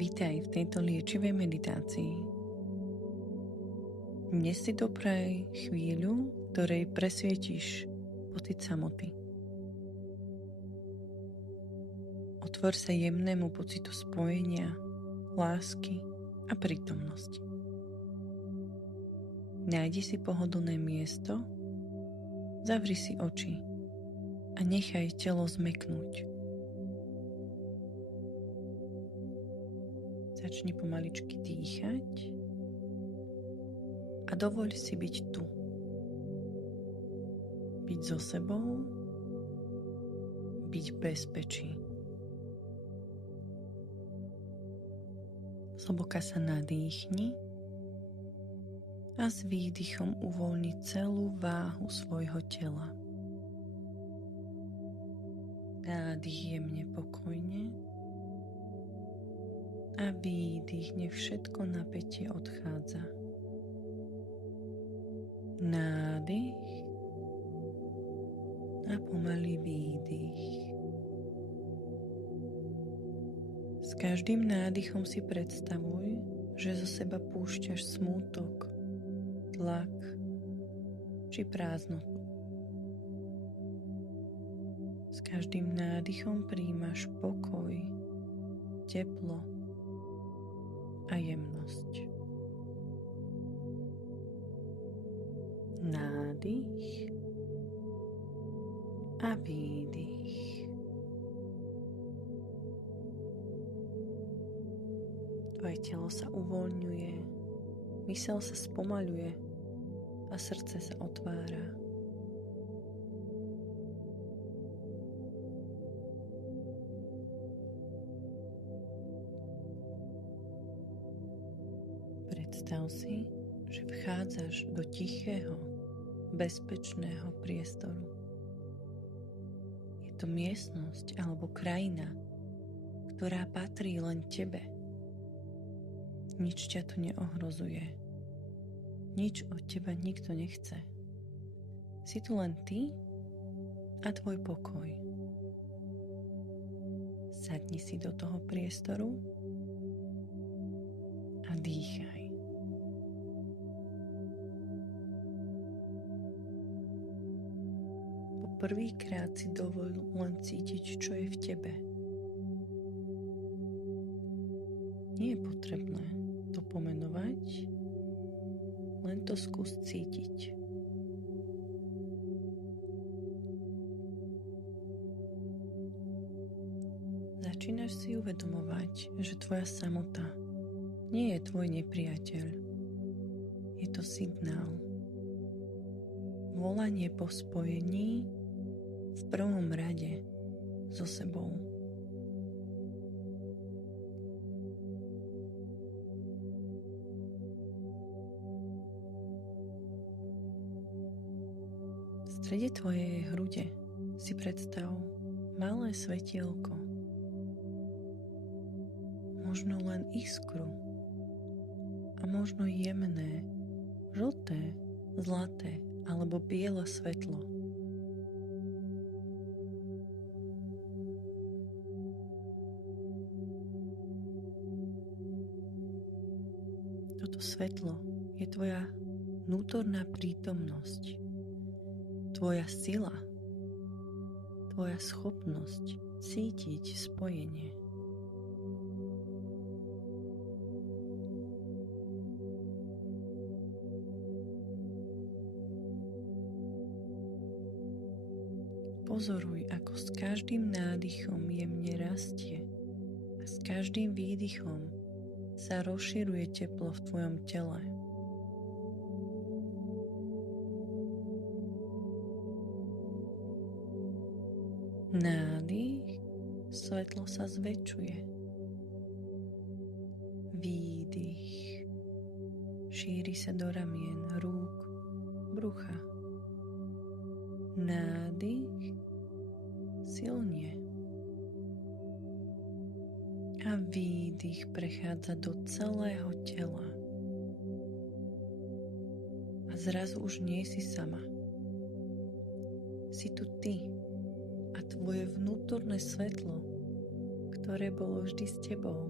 Vítaj v tejto liečivej meditácii. Dnes si dopraj chvíľu, v ktorej presvietíš pocit samoty. Otvor sa jemnému pocitu spojenia, lásky a prítomnosti. Nájdi si pohodlné miesto, zavri si oči a nechaj telo zmäknúť. Začni pomaličky dýchať a dovoľ si byť tu. Byť so sebou, byť v bezpečí. Zhlboka sa nadýchni a s výdychom uvoľni celú váhu svojho tela. Nádych jemne pokojne a výdych, nech všetko napätie odchádza. Nádych a pomalý výdych. S každým nádychom si predstavuj, že zo seba púšťaš smútok, tlak či prázdnotu. S každým nádychom prijímaš pokoj, teplo a jemnosť. Nádych a výdych. Tvoje telo sa uvoľňuje, myseľ sa spomaľuje a srdce sa otvára. Predstav si, že vchádzaš do tichého, bezpečného priestoru. Je to miestnosť alebo krajina, ktorá patrí len tebe. Nič ťa tu neohrozuje. Nič od teba nikto nechce. Si tu len ty a tvoj pokoj. Sadni si do toho priestoru a dýchaj. Prvýkrát si dovolil len cítiť, čo je v tebe. Nie je potrebné to pomenovať, len to skús cítiť. Začínaš si uvedomovať, že tvoja samota nie je tvoj nepriateľ. Je to signál. Volanie po spojení v prvom rade so sebou. V strede tvojej hrude si predstav malé svetielko, možno len iskru a možno jemné, žlté, zlaté alebo biele svetlo. Toto svetlo je tvoja vnútorná prítomnosť, tvoja sila, tvoja schopnosť cítiť spojenie. Pozoruj, ako s každým nádychom jemne rastie a s každým výdychom sa rozširuje teplo v tvojom tele. Nádych, svetlo sa zväčšuje. Výdych, šíri sa do ramien, rúk, brucha. Nádych, silnie. A výdych prechádza do celého tela. A zrazu už nie si sama. Si tu ty tvoje vnútorné svetlo, ktoré bolo vždy s tebou,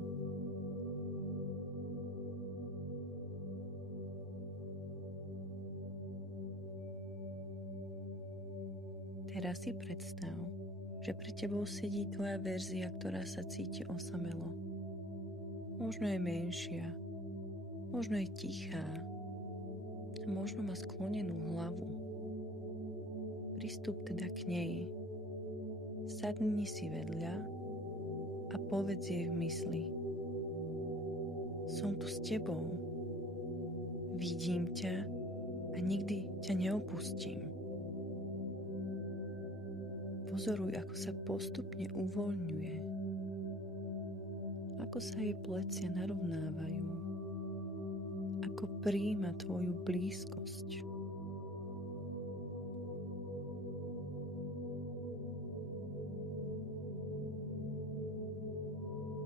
Teraz si predstav, že pre tebou sedí tvoja verzia, ktorá sa cíti osamelo. Možno je menšia, možno je tichá, a možno má sklonenú hlavu. Pristup teda k nej. Sadni si vedľa a povedz jej v mysli: som tu s tebou, vidím ťa a nikdy ťa neopustím. Pozoruj, ako sa postupne uvoľňuje, ako sa jej plecia narovnávajú, ako prijíma tvoju blízkosť.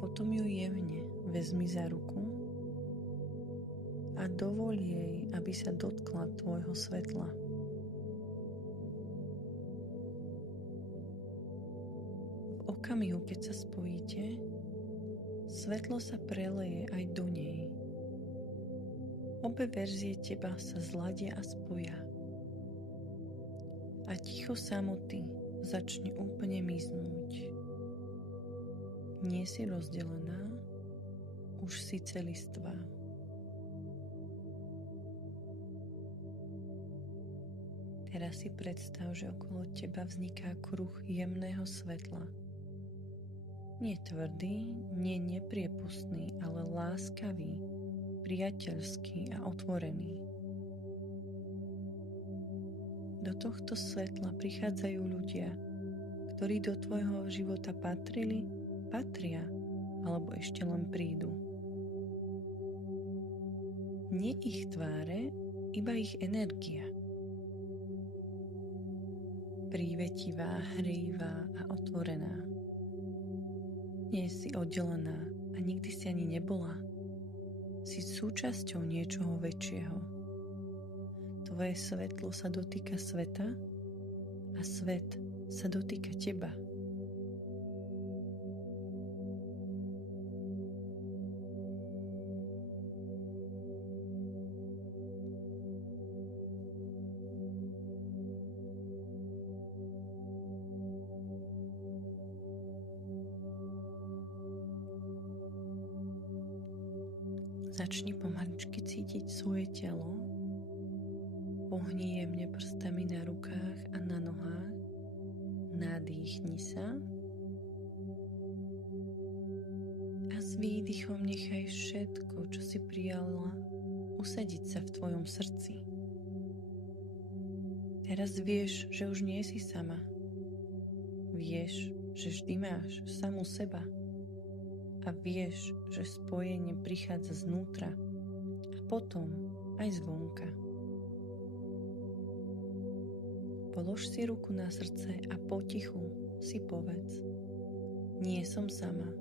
Potom ju jemne vezmi za ruku a dovol jej, aby sa dotkla tvojho svetla. V okamihu, keď sa spojíte, svetlo sa preleje aj do nej. Obe verzie teba sa zladia a spoja. A ticho samoty začne úplne miznúť. Nie si rozdelená, už si celistvá. Teraz si predstav, že okolo teba vzniká kruh jemného svetla. Nie tvrdý, nie nepriepustný, ale láskavý, priateľský a otvorený. Do tohto svetla prichádzajú ľudia, ktorí do tvojho života patrili, patria alebo ešte len prídu. Nie ich tváre, iba ich energia. Prívetivá, hrejivá a otvorená. Nie si oddelená a nikdy si ani nebola. Si súčasťou niečoho väčšieho. Tvoje svetlo sa dotýka sveta a svet sa dotýka teba. Začni pomaličky cítiť svoje telo. Pohni jemne prstami na rukách a na nohách. Nadýchni sa. A s výdychom nechaj všetko, čo si prijala, usadiť sa v tvojom srdci. Teraz vieš, že už nie si sama. Vieš, že vždy máš samú seba. A vieš, že spojenie prichádza znútra a potom aj zvonka. Polož si ruku na srdce a potichu si povedz: nie som sama.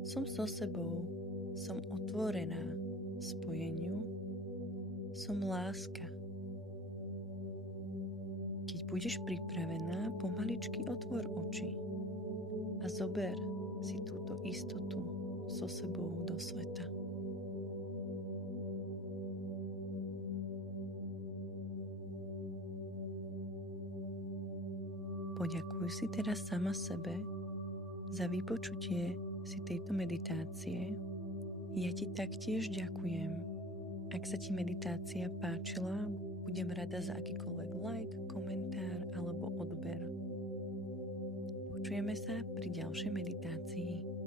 Som so sebou, som otvorená spojeniu, som láska. Keď budeš pripravená, pomaličky otvor oči a zober si túto istotu so sebou do sveta. Poďakuj si teraz sama sebe za vypočutie si tejto meditácie. Ja ti taktiež ďakujem. Ak sa ti meditácia páčila, budem rada za akýkoľvek like, komentár alebo odber. Počujeme sa pri ďalšej meditácii.